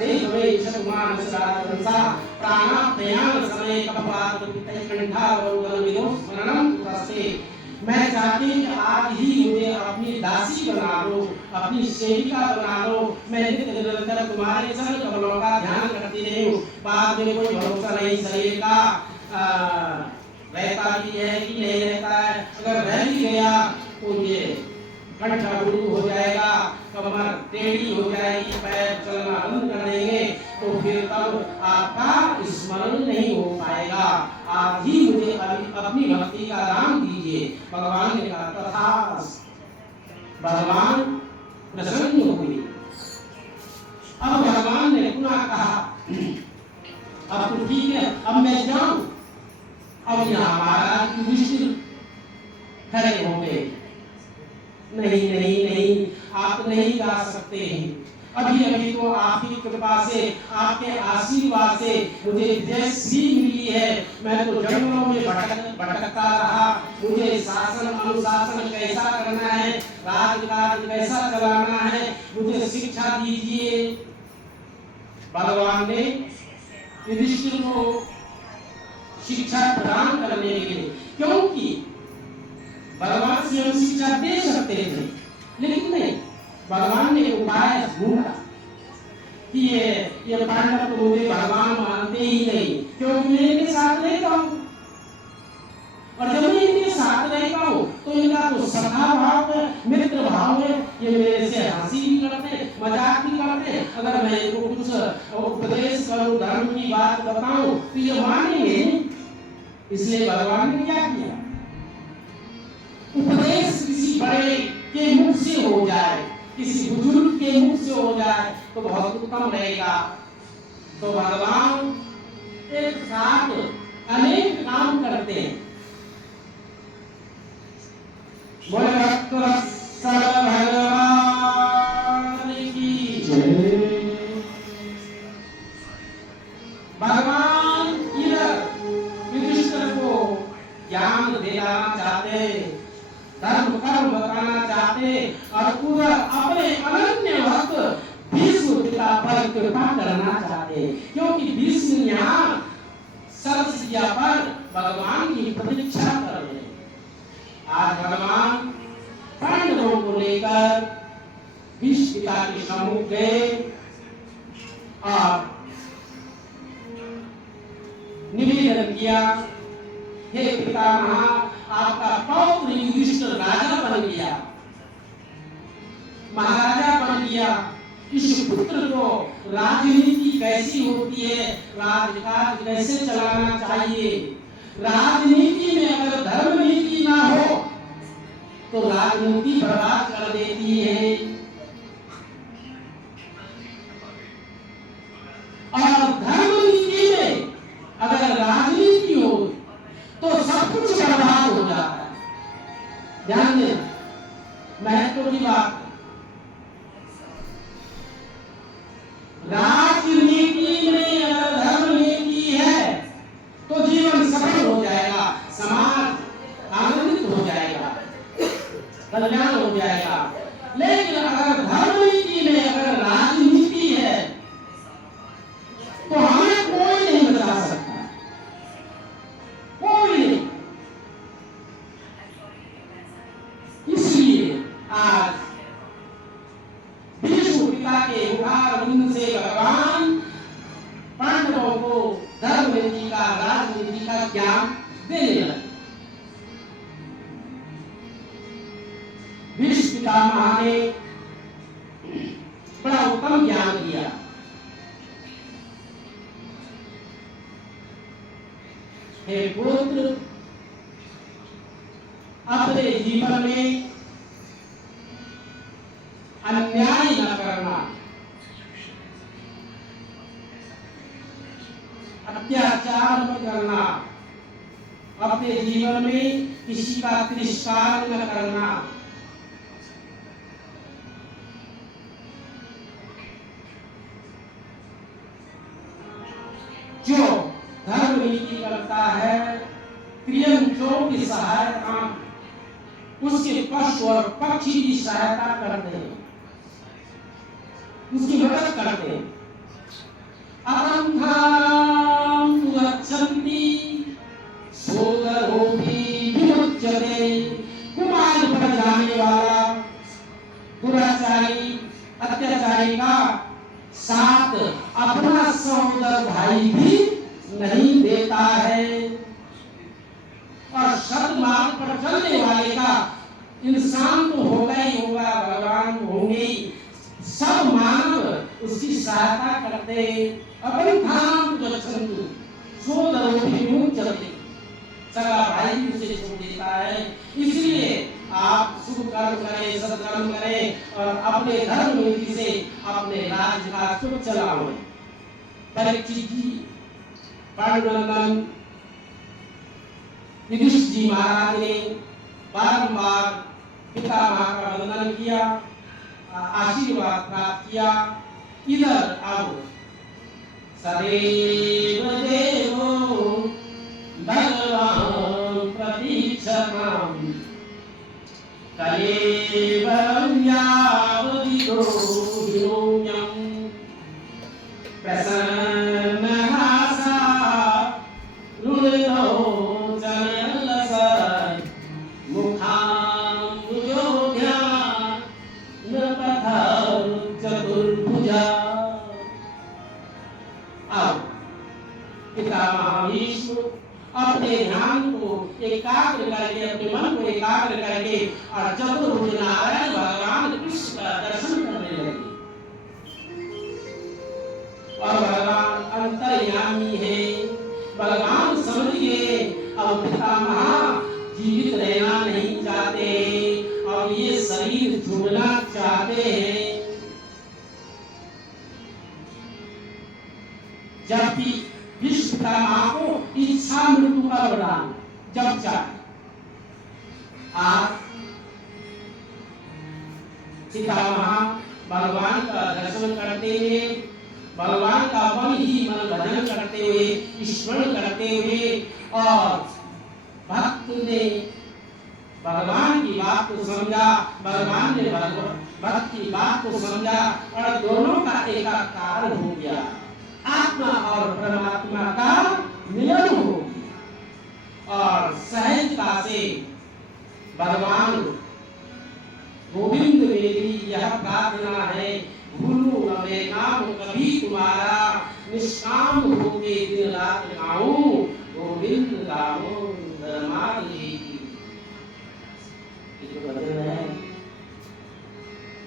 देववे ईशकुमार सदारंसा प्राणाप्यान समय कपात कंठा रोगन विदोष स्मरणम तस्ते। मैं चाहती हूँ कि आज ही मुझे अपनी दासी बना लो, अपनी सेविका बना लो, मैं नित्य निरंतर तुम्हारे चरण कमलों का ध्यान करती रहूं। बाद में कोई भरोसा नहीं शरीर का रहता भी है कि नहीं रहता है। अगर रह भी गया तो ये कंठा गुरु हो जाएगा, कमर टेढ़ी हो जाएगी, पैर चलना बंद कर देंगे, तो फिर तब आपका स्मरण नहीं हो पाएगा। आज ही मुझे अपनी भक्ति का दान दीजिए। भगवान ने कहा तथास्तु। भगवान प्रसन्न हुए। अब भगवान ने पुनः कहा अब तो ठीक है, अब मैं जाऊं। अब यहाँ महाराज युधिष्ठिर खड़े हो गए। नहीं नहीं नहीं, आप नहीं जा सकते हैं। अभी अभी तो आपकी कृपा से, आपके आशीर्वाद से मुझे जयश्री मिली है। मैं तो जंगलों में भटकता रहा। मुझे शासन अनुशासन कैसा करना है, राजकाज कैसा चलाना है, मुझे शिक्षा दीजिए। भगवान ने युधिष्ठिर को शिक्षा प्रदान करने के लिए, क्योंकि भगवान स्वयं शिक्षा दे सकते थे, लेकिन नहीं, भगवान ने उपाय ढूंढा कि ये पांडव तो मुझे भगवान मानते ही नहीं, क्योंकि मैं इनके साथ नहीं रहूं। और जब मैं इनके साथ नहीं रहूं तो इनका तो सखा भाव है, मित्र भाव है, ये मेरे से हंसी भी करते, मजाक भी करते। अगर मैं इनको कुछ उपदेश करूं, धर्म की बात बताऊं तो ये मानेंगे। इसलिए भगवान ने क्या किया, उपदेश किसी बड़े के मुख से हो जाए, किसी बुजुर्ग के मुख से हो जाए तो बहुत उत्तम रहेगा। तो भगवान एक साथ अनेक काम करते हैं। बोले भक्तवत्सल भगवान की जय। भगवान इधर युधिष्ठिर को ज्ञान देना चाहते, धर्म कर्म बताना चाहते, और उधर अपने अनन्य भक्त भीष्म पिता पर कृपा करना चाहते, क्योंकि भीष्म यहाँ सरसिया पर भगवान की प्रतीक्षा कर रहे। आज भगवान पांडवों को लेकर भीष्म पिता के सम्मुख गए और निवेदन किया, हे पितामह, आपका पौत्र युधिष्ठिर राजा बन गया, महाराजा बन गया। इस पुत्र को राजनीति कैसी होती है, राजकाज कैसे चलाना चाहिए, राजनीति में अगर धर्म नीति ना हो तो राजनीति बर्बाद कर देती है, और धर्म नीति में अगर राजनीति हो तो सब कुछ बर्बाद हो जाता है। ध्यान दें, महत्व की बात। राजनीति में अगर धर्म नीति है तो जीवन सफल हो जाएगा, समाज आनंदित हो जाएगा, कल्याण हो जाएगा। लेकिन अगर धर्म नीति में अगर राजनीति है तो हमें कोई नहीं बचा सकता, कोई नहीं। इसलिए आज भीष्म पिता के मुखारविंद से भगवान पांडवों को धर्म नीति का, राजनीति का ज्ञान देने लगे। भीष्म पितामह ने बड़ा उत्तम ज्ञान दिया। हे पुत्र, अपने जीवन में अन्याय न करना, अत्याचार न करना, अपने जीवन में किसी का तिरस्कार न करना, जो धर्म नीति करता है, प्रियंजों की सहायता, उसके पशु और पक्षी की सहायता करते हैं, उसकी मदद करते हैं, अरंधाम गच्छन्ति सोदरोपि विमुच्यते। कुमार्ग पर जाने वाला दुराचारी अत्याचारी का साथ अपना सहोदर भाई भी नहीं देता है और सद्मार्ग पर चलने वाले का इंसान तो होगा ही होगा, भगवान होंगे ही, सब मानव उसकी सहायता करते अपरिधान गच्छन्तु सोदरोपि विमुच्यते। सगा भाई भी उसे छोड़ देता है। इसलिए आप शुभ कर्म करें, सत्कर्म करें और अपने धर्म नीति से अपने राज्य का सुख चलाओ। परीक्षित जी पांडुरंगन युधिष्ठिर जी महाराज ने बारंबार पितामह का वंदन किया, आशीर्वाद प्राप्त किया। इधर अब सदैव देवो भगवान प्रतीक्षमाम कलेवरं यावदिदो विनोम्यं प्रसन्नहासा रुणितो जनलसत् मुखाम्बुजोध्या नपथः चतुर्भुजा। अब पितामह भीष्म अपने ध्यान को एकाग्र करके, अपने मन को एकाग्र करके और चतुर्भुज नारायण भगवान कृष्ण का दर्शन करने लगे। और भगवान अंतर्यामी है, भगवान समझ गए अब पितामह जीवित रहना नहीं चाहते और ये शरीर छोड़ना चाहते हैं। जब भी विश्व पितामह को इच्छा मृत्यु का वरदान जब चाहे आप पितामह भगवान का दर्शन करते हुए, भगवान का मन ही मन भजन करते हुए, स्मरण करते हुए और भक्त ने भगवान की बात को समझा, भगवान ने भक्त की बात को समझा और दोनों का एकाकार हो गया। आत्मा और परमात्मा का मिलन हो गया और सहजता से भगवान गोविंद मेरी यह प्रार्थना है, भूलूं न मैं नाम कभी तुम्हारा, निष्काम होके दिन रात गाऊं गोविंद गाऊं धर्मार्थ की।